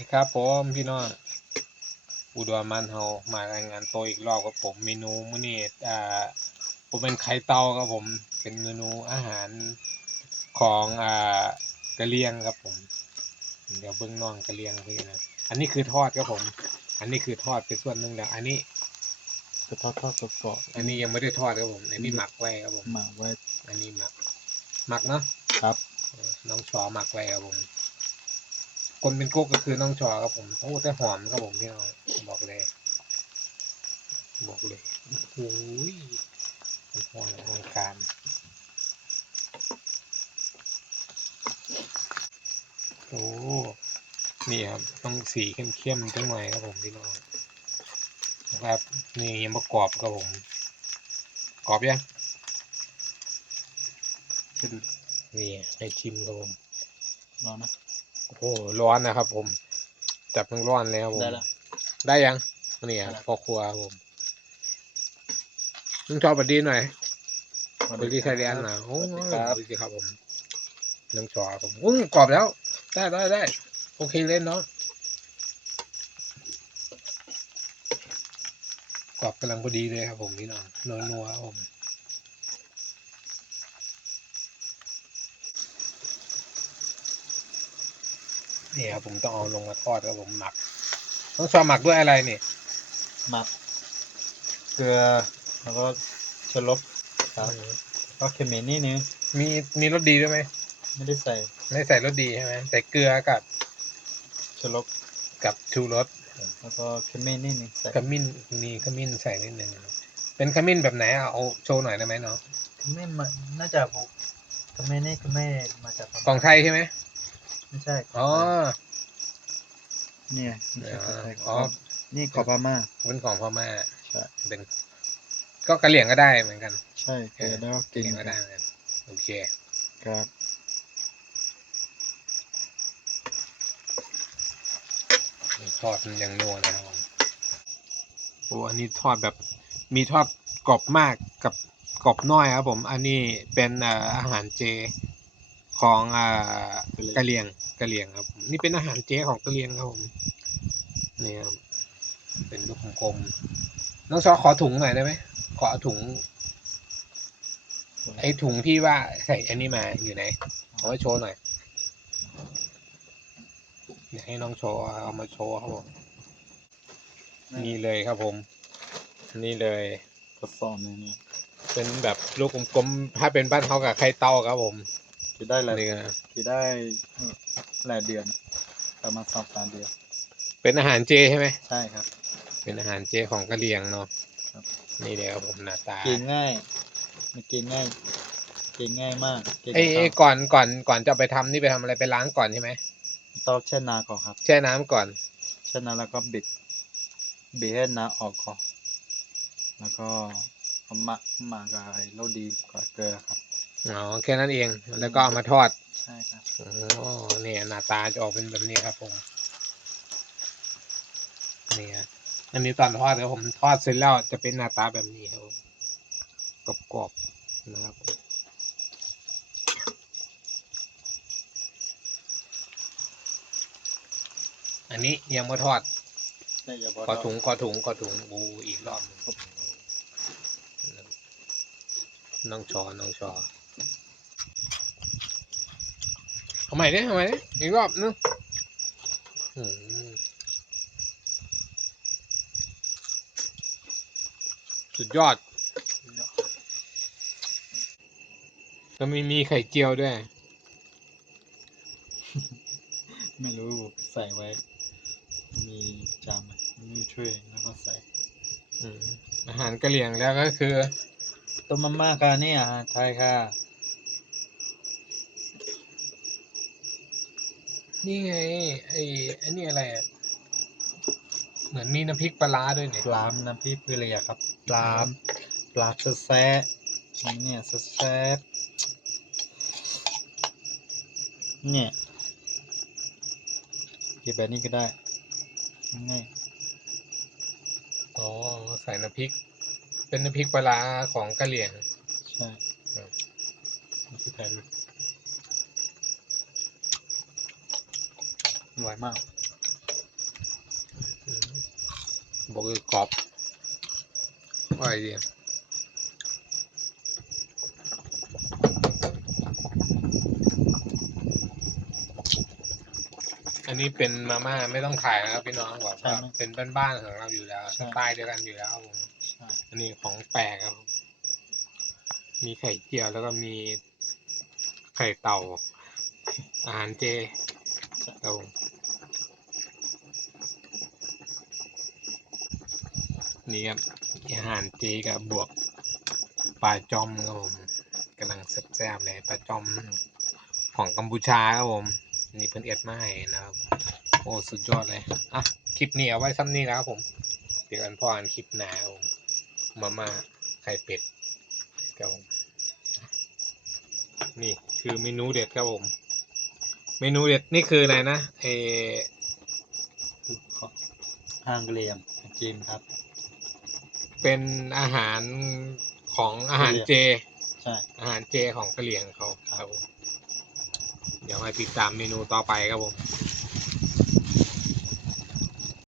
ดีครับผมพี่น้องอุดรมันเฮามารายงานตัวอีกรอบครับผมเมนูมื้อนี้อ่าผมเป็นไข่เตาครับผมเป็นเมนูอาหารของอ่ากะเลียงครับผม เดี๋ยวเบื้องน้องกะเลียงพี่นะอันนี้คือทอดครับผม อันนี้คือทอดเป็นส่วนหนึ่งแล้วอันนี้กระทอดทอดกรอบอันนี้ยังไม่ได้ทอดครับผมอันนี้หมักไว้ครับผมๆหมักไว้ อันนี้หมักหมักเนาะครับเออน้องชอหมักไว้ครับผม คนเป็นกุ๊กก็คือน้องชอครับผมโอ้แต่หอมครับผมพี่น้องบอกเลย บอกเลยโอ้ยมันหอมอลังการโอ้นี่ครับต้องสีเข้มๆจังหน่อยครับผมพี่น้องนะครับนี่ยังประกรอบครับผมกรอบยังชิมนี่ให้ชิมครับผมรอนะ โอ้โหร้อนนะครับ ผม จับมันร้อนเลยครับผมได้ละได้ยังนี่ครับได้ละพ่อครัวครับผมลุงชอบบัดดีหน่อยบัดดีไทยแลนด์นะโอ้สวัสยดีครับสวัสดีครับผมน้องชอครับผมอุ้งกรอบแล้ว ได้ได้ได้โอเคเล่นเนาะกรอบกำลังพอดีเลยครับผมพี่น้องนัวนัวๆครับผม นี่ครับผมต้องเอาลงมาทอดครับผมหมัก ต้องชอบหมักด้วยอะไรนี่ หมัก เกลือ แล้วก็ชะลบครับก็เค็มเมนนิดนึงมีมีรสดีด้วยไหม ไม่ได้ใส่ ไม่ใส่รสดีใช่ไหมใส่เกลือกับชะลบกับชูรส แล้วก็เค็มเมนนิดนึงใส่ขมิ้นมีขมิ้นใส่นิดนึงเป็นขมิ้นแบบไหนอะเอาโชว์หน่อยได้ไหมเนาะเค็มเมนมาน่าจะพวกเค็มเมนนี่เค็มเมนมาจากของไทยใช่ไหม ไม่ใช่อ๋อ เนี่ยไม่ใช่ของไทยอ๋อนี่ขอบพม่า เป็นของพม่าใช่ เป็น ก็กะเหรี่ยงก็ได้เหมือนกันใช่เกลือแล้วก็กะกิเหนรี่ยงก็ได้เหมือนกันโอเค ครับทอดมันยังนัวนะครับผมโอ้อันนี้ทอดแบบมีทอดกรอบมากกับกรอบน้อยครับผม อันนี้เป็นเอ่ออาหารเจ ของอ่ากะเหรี่ยงกะเหรี่ยงครับผมนี่เป็นอาหารเจของกะเหรี่ยงครับผมนี่ครับเป็นลูกกลมๆน้องซอขอถุงหน่อยได้ไหมขอถุง ไอ้ถุงที่ว่าใส่อันนี้มาอยู่ไหนเอาไว้โชว์หน่อยเดี๋ยวให้น้องโชว์เอามาโชว์ครับผมนี่เลยครับผม นี่เลยกระสอบหนึงเนี่ยเป็นแบบลูกกลมๆถ้าเป็นบ้านเขากับไข่เต้าครับผม ที่ได้หลายนี่นะที่ได้เอ่อหลายเดือน ประมาณสองสามเดือน เป็นอาหารเจใช่ไหม ใช่ครับ เป็นอาหารเจของกะเหรี่ยงเนาะครับ นี่เลยครับผมหน้าตากินง่ายมันกินง่ายกินง่ายมากกินเอ้ยกับเอ้ยข้าวก่อนก่อนก่อนจะไปทำนี่ไปทำอะไรไปล้างก่อนใช่ไหมต้องแช่น้ำก่อนครับแช่น้ำก่อน แช่น้ำแล้วก็บิดบิดให้น้ำออกก่อนแล้วก็เอาหมักหมักกับไอ้โรดีกับเกลือครับ อ๋อแค่นั้นเอง แล้วก็เอามาทอดใช่ครับอ๋อเนี่ยหน้าตาจะออกเป็นแบบนี้ครับผมนี่ฮะอันนี้ตอนทอดครับผมทอดเสร็จแล้วจะเป็นหน้าตาแบบนี้ครับผมกรอบๆนะครับผมอันนี้ยังไม่ทอดใช่อย่าบอกขอถุงขอถุงขอถุงอูอีกรอบหนึ่งน้องชอน้องชอ เอาใหม่ดิเอาใหม่ดิอีกรอบนึงอืมสุดยอดก็มีมีไข่เจียวด้วย ไม่รู้ใส่ไว้ มีจานไหมมีถ้วยแล้วก็ใส่อืมอาหารกะเหรี่ยงแล้วก็คือต้มมาม่าค่ะนี่อาหารไทยค่ะ นี่ไง ไอ้ไอ้นี่อะไรอะเหมือนมีน้ำพริกปลาร้าด้วยเนี่ยปลามน้ำพริกเปรียครับปลามปลาสะแซะเนี่ยสะแซะเนี่ยกินแบบนี้ก็ได้ง่ายอ๋อใส่น้ำพริก เป็นน้ำพริกปลาร้าของกะเหรี่ยงใช่ครับน้ำพริกไทย ด้วยอร่อยมากอืมบอกเลยกรอบว่าไงดีอันนี้เป็นมาม่าไม่ต้องขายนะครับพี่น้องแบบว่าเป็นบ้านๆของเราอยู่แล้วสไตล์เดียวกันอยู่แล้วครับผมใช่อันนี้ของแปลกครับผมมีไข่เจียวแล้วก็มีไข่เต่าอาหารเจครับผม นี่ครับอาหารเจกับบวกปลาจอมครับผมกำลังแซ่บๆเลยปลาจอมของกัมพูชาครับผมนี่เพิ่นเอ็ดมาให้นะครับ โอ้สุดยอดเลยอะคลิปนี้เอาไว้ซ้ำนี้นะครับผม เดี๋ยวกันพ่ออ่านคลิปหนาครับผมมาม่าไข่เป็ดครับผมนี่คือเมนูเด็ดครับผม เมนูเด็ดนี่คืออะไรนะเออห้างเกลียมจีมครับ เป็นอาหารของอาหารเจ ใช่ อาหารเจของกะเหรี่ยงเขาครับผมเดี๋ยวมาติดตามเมนูต่อไปครับผม